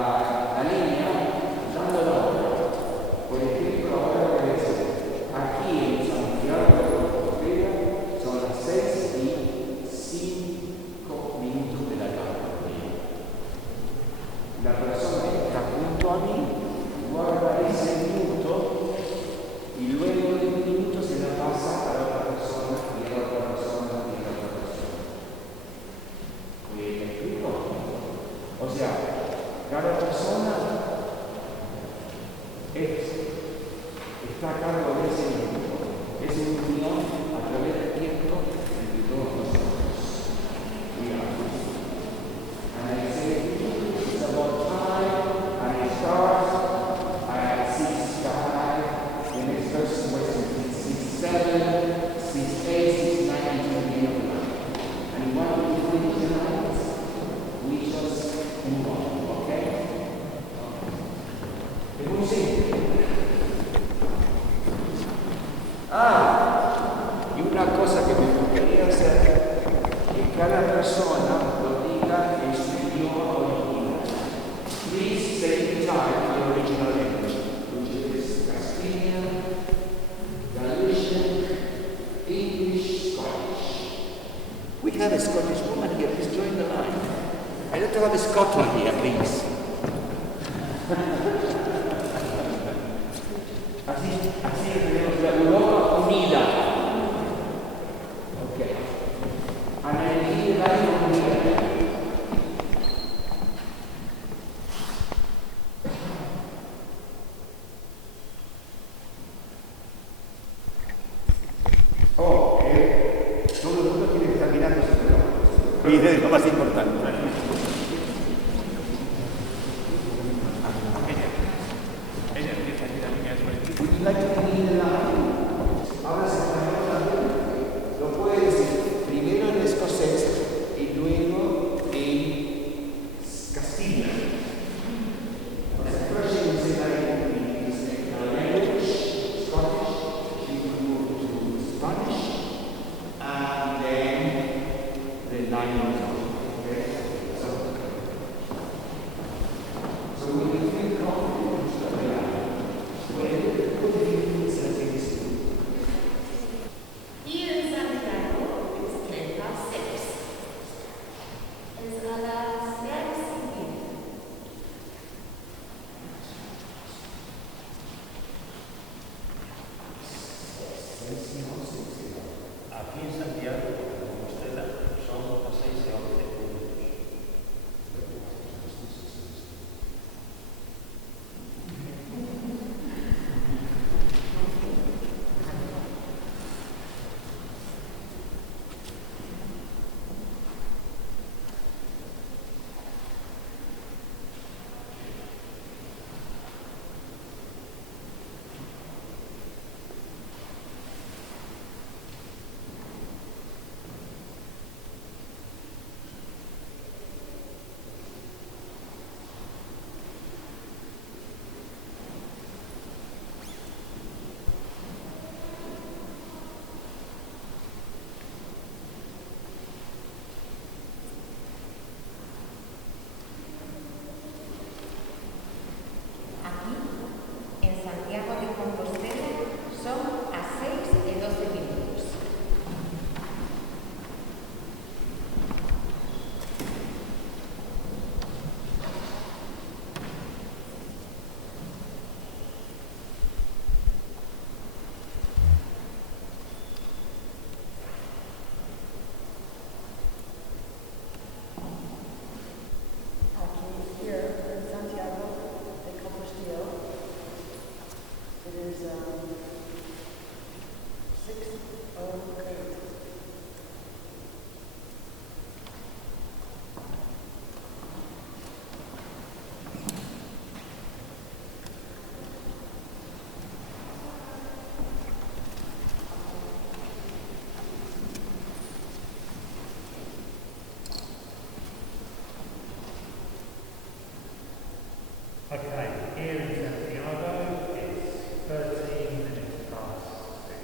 la línea dando la hora. Por ejemplo, ahora voy a decir, aquí en Santiago de Compostela son las 6:05 de la tarde. La persona que está junto a mí guarda ese minuto y luego de un minuto se la pasa a la otra persona y a la otra persona y a la otra persona. ¿Me explico? O sea, cada persona está a cargo de ese minuto. Es una unión a través del tiempo entre todos nosotros. Digamos. And I say, it's about time, and it starts at 6:05, the next person was at 6:07, 6:08, 6:09, until the end of the night. And when we finish the night, we just move on, okay? Es muy simple. Y una cosa que me gustaría hacer, que cada persona lo diga en su idioma original. Please take the time for the original language, which is Castilian, Galician, English, Scottish. We have a Scottish woman here. Please join the line. I'd like to have a Scotland here, please. Así tenemos la Europa unida. Ok. Ana elegir el año unida. Todo el mundo tiene que estar mirando ese programa. Y es lo más importante. Would you like to begin the line? Ahora se español también. Lo puede decir primero en escocés y luego en Castilla. First you say that in language, Scottish, you move to Spanish, and then the line is okay? So when you feel confident, Hier in Santiago ist 6:10. Es a las 6:10. Aquí en Santiago de Compostela son las 6:11 minutos. Aquí, en Santiago de Compostela, son las 6:12 minutos. Aquí, here in Santiago de Compostela, it is 6:08. Okay, here in Santiago it's 13 minutes past 6.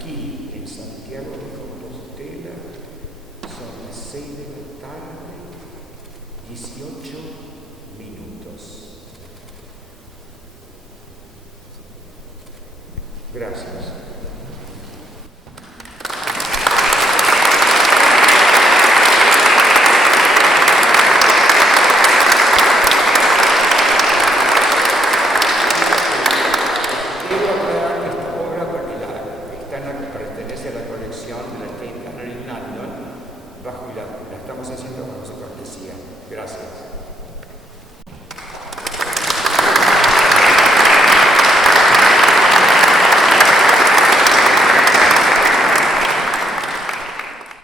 aquí en Santiago de Compostela son las 6 de la tarde, 18 minutos. Gracias. Pertenece a la colección de la Tate Gallery London, la estamos haciendo con su cortesía. Gracias.